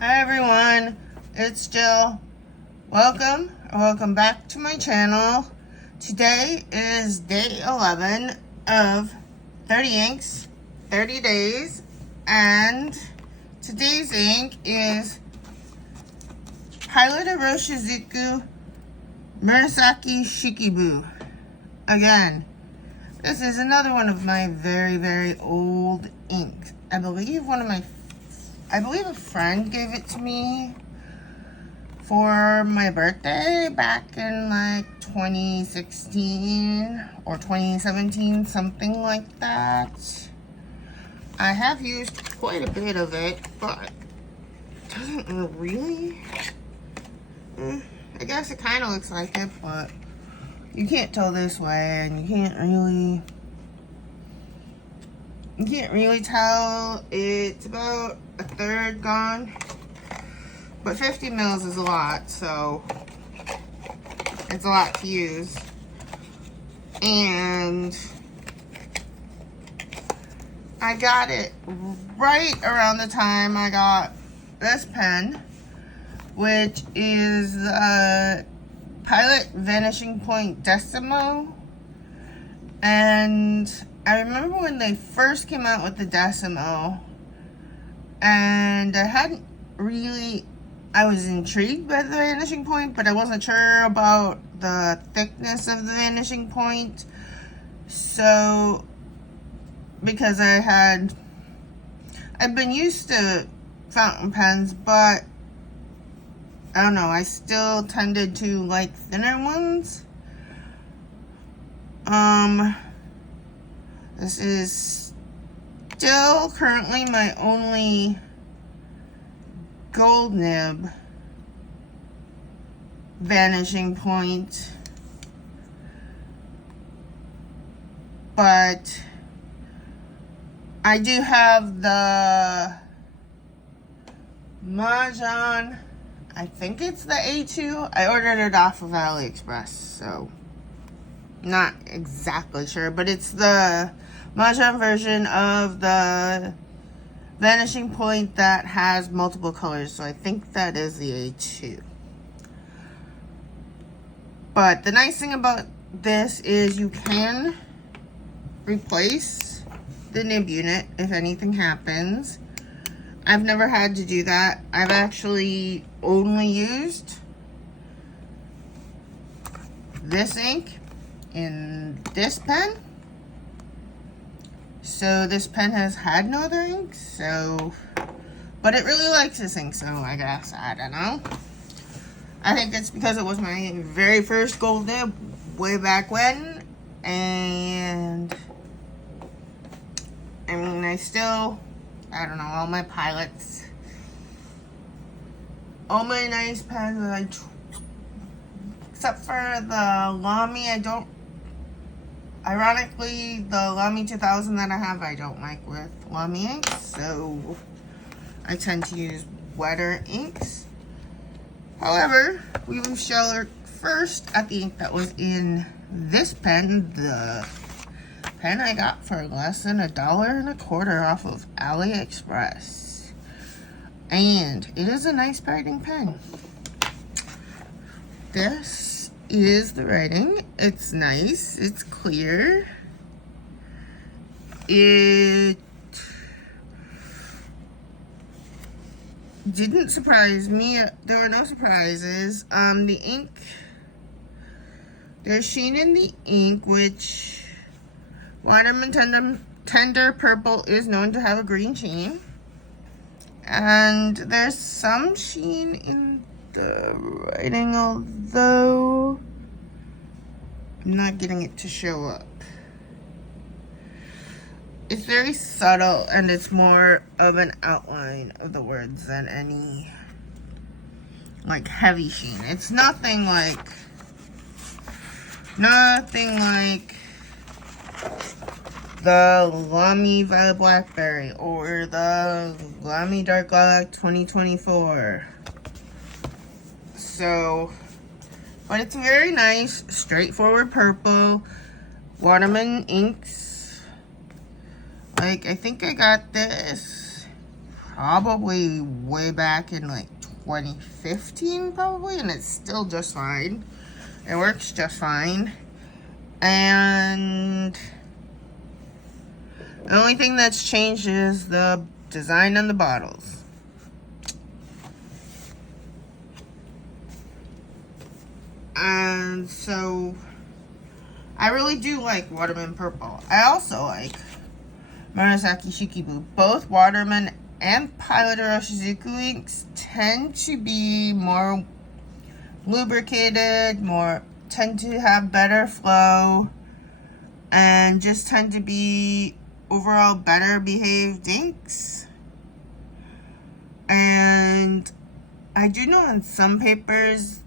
Hi everyone, it's Jill. Welcome back to my channel. Today is day 11 of 30 inks, 30 days, and today's ink is Pilot Iroshizuku Murasaki Shikibu. Again, this is another one of my very old inks. I believe a friend gave it to me for my birthday back in like 2016 or 2017, something like that. I have used quite a bit of it, but it doesn't really. I guess it kind of looks like it, but you can't tell this way, and you can't really tell. It's about a third gone, but 50 mils is a lot, so it's a lot to use. And I got it right around the time I got this pen, which is Pilot Vanishing Point Decimo. And I remember when they first came out with the Decimo, and I was intrigued by the vanishing point, but I wasn't sure about the thickness of the vanishing point. So, because I've been used to fountain pens, but I don't know, I still tended to like thinner ones. This is still currently my only gold nib vanishing point, but I do have the Mahjong, I think it's the A2. I ordered it off of AliExpress, so not exactly sure, but it's the Mahjong version of the vanishing point that has multiple colors, so I think that is the A2. But the nice thing about this is you can replace the nib unit if anything happens. I've never had to do that. I've actually only used this ink in this pen. So this pen has had no other ink, but it really likes this ink, so I guess, I don't know. I think it's because it was my very first gold nib way back when, and I mean, I don't know, all my pilots, all my nice pens, except for the Lamy, ironically, the Lamy 2000 that I have, I don't like with Lamy inks, so I tend to use wetter inks. However, we shall look first at the ink that was in this pen, the pen I got for less than $1.25 off of AliExpress. And it is a nice writing pen. This is the writing. It's nice. It's clear. It didn't surprise me. There were no surprises. The ink, there's sheen in the ink, which Waterman Tender Purple is known to have a green sheen. And there's some sheen in the writing, although I'm not getting it to show up. It's very subtle, and it's more of an outline of the words than any like heavy sheen. It's nothing like the Lamy Violet Blackberry or the Lamy Dark Lilac 2024. So, but it's very nice, straightforward purple. Waterman inks. Like, I think I got this probably way back in like 2015 probably, and it's still just fine. It works just fine. And the only thing that's changed is the design on the bottles. And so I really do like Waterman Purple. I also like Murasaki Shikibu. Both Waterman and Pilot Iroshizuku inks tend to be more lubricated, tend to have better flow, and just tend to be overall better behaved inks. And I do know on some papers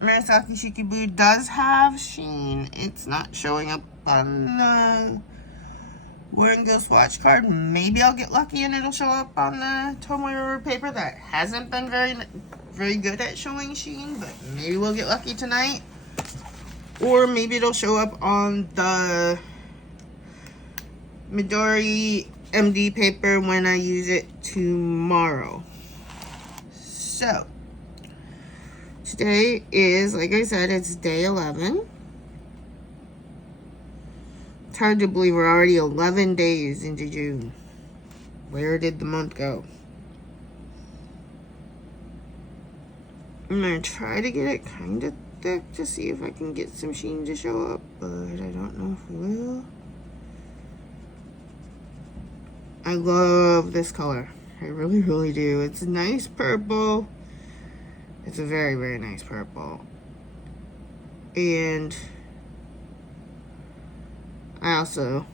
Murasaki Shikibu does have sheen. It's not showing up on the Warren swatch card. Maybe I'll get lucky and it'll show up on the Tomoe paper that hasn't been very good at showing sheen, but maybe we'll get lucky tonight. Or maybe it'll show up on the Midori MD paper when I use it tomorrow. So today is, like I said, it's day 11. It's hard to believe we're already 11 days into June. Where did the month go? I'm going to try to get it kind of thick to see if I can get some sheen to show up, but I don't know if we will. I love this color. I really, really do. It's a nice purple. It's a very, very nice purple. And I also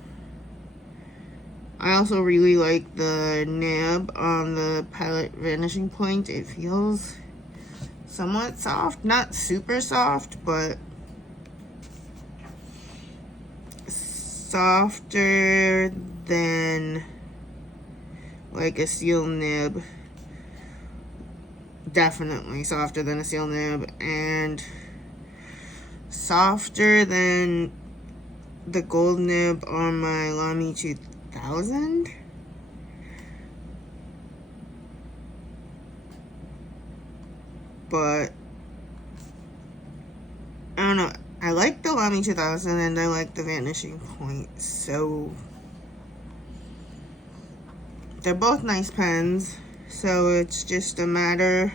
really like the nib on the Pilot Vanishing Point. It feels somewhat soft, not super soft, but softer than like a seal nib. Definitely softer than a seal nib, and softer than the gold nib on my Lamy 2000. But I don't know. I like the Lamy 2000 and I like the Vanishing Point, so they're both nice pens. So it's just a matter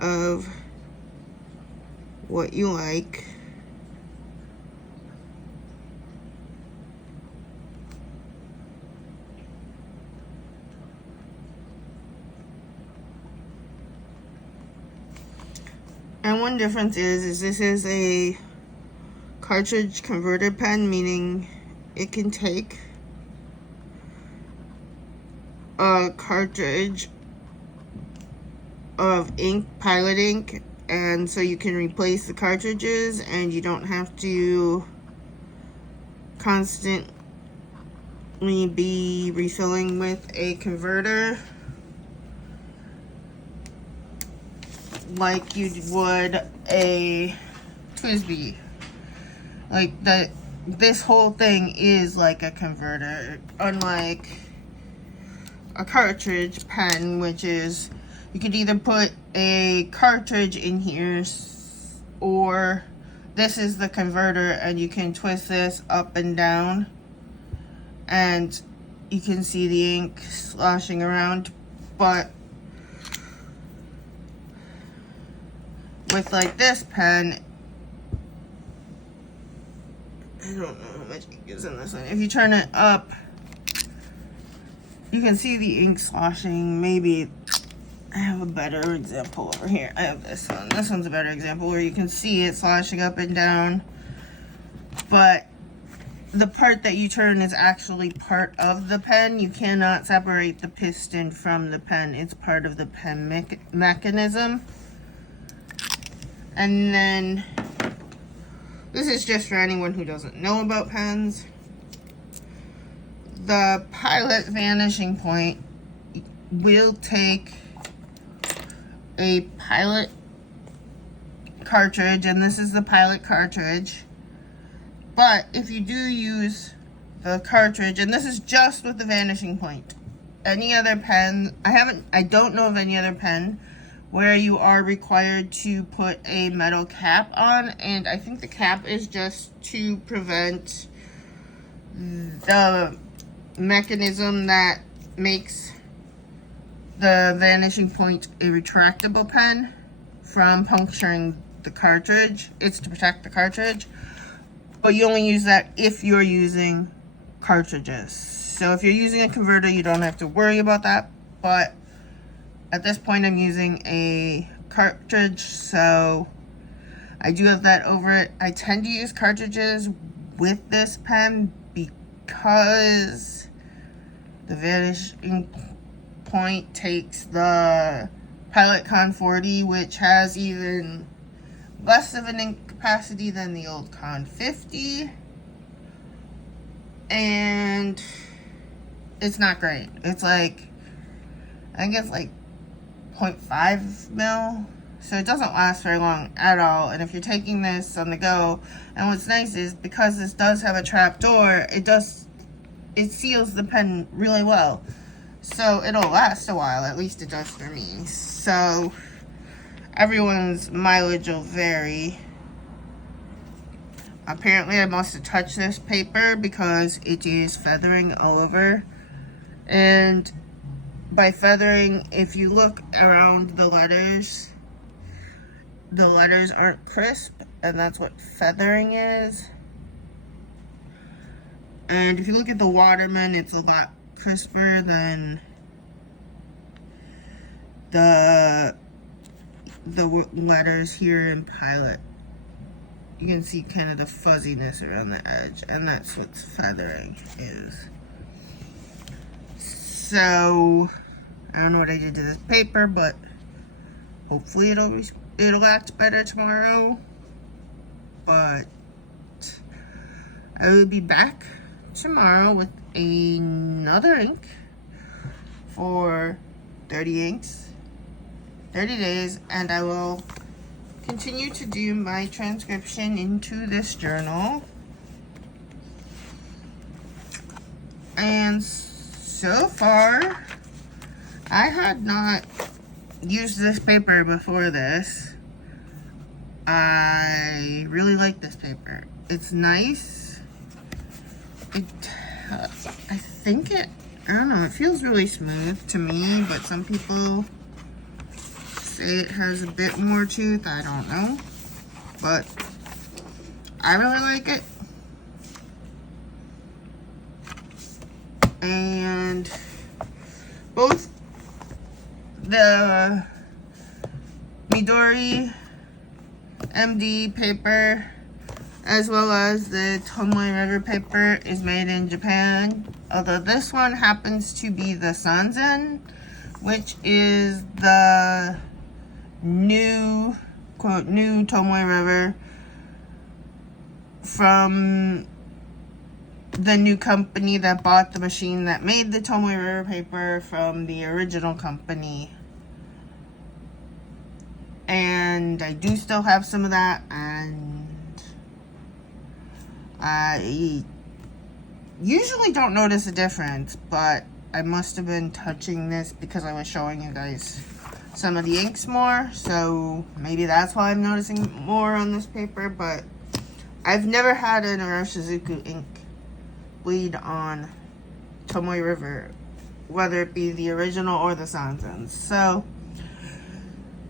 of what you like. And one difference is this is a cartridge converter pen, meaning it can take a cartridge of ink, Pilot ink, and so you can replace the cartridges and you don't have to constantly be refilling with a converter like you would a Twisby. Like this whole thing is like a converter, unlike a cartridge pen, which is you could either put a cartridge in here, or this is the converter and you can twist this up and down and you can see the ink sloshing around. But with like this pen, I don't know how much ink is in this one. If you turn it up, you can see the ink sloshing. Maybe I have a better example over here. I have this one. This one's a better example where you can see it sloshing up and down. But the part that you turn is actually part of the pen. You cannot separate the piston from the pen. It's part of the pen mechanism. And then this is just for anyone who doesn't know about pens. The Pilot Vanishing Point will take a Pilot cartridge, and this is the Pilot cartridge. But if you do use the cartridge, and this is just with the Vanishing Point, any other pen, I don't know of any other pen where you are required to put a metal cap on, and I think the cap is just to prevent the mechanism that makes the vanishing point a retractable pen from puncturing the cartridge. It's to protect the cartridge, but you only use that if you're using cartridges. So if you're using a converter, you don't have to worry about that, but at this point I'm using a cartridge, so I do have that over it. I tend to use cartridges with this pen because the vanishing point takes the Pilot Con 40, which has even less of an ink capacity than the old Con 50, and it's not great. It's like, I think it's like 0.5 mil, so it doesn't last very long at all. And if you're taking this on the go, and what's nice is because this does have a trap door, it seals the pen really well, so it'll last a while. At least it does for me. So everyone's mileage will vary. Apparently I must have touched this paper because it is feathering all over, and by feathering, if you look around the letters aren't crisp, and that's what feathering is. And if you look at the Waterman, it's a lot crisper than the letters here in Pilot. You can see kind of the fuzziness around the edge, and that's what feathering is. So I don't know what I did to this paper, but hopefully it'll act better tomorrow. But I will be back tomorrow with another ink for 30 inks, 30 days, and I will continue to do my transcription into this journal. And so far, I had not used this paper before this. I really like this paper. It's nice. I don't know, it feels really smooth to me, but some people say it has a bit more tooth. I don't know, but I really like it. And both the Midori MD paper as well as the Tomoe River paper is made in Japan, although this one happens to be the Sanzen, which is the new, quote, new Tomoe River from the new company that bought the machine that made the Tomoe River paper from the original company. And I do still have some of that, and I usually don't notice a difference, but I must have been touching this because I was showing you guys some of the inks more, so maybe that's why I'm noticing more on this paper. But I've never had an Iroshizuku ink bleed on Tomoe River, whether it be the original or the Sanzen. So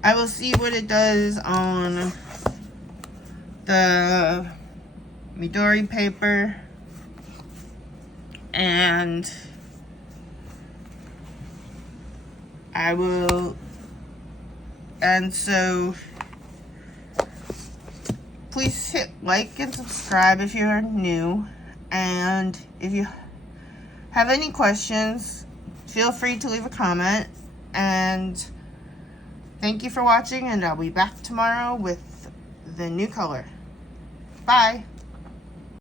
I will see what it does on the Midori paper, and so please hit like and subscribe if you're new, and if you have any questions, feel free to leave a comment. And thank you for watching, and I'll be back tomorrow with the new color. Bye.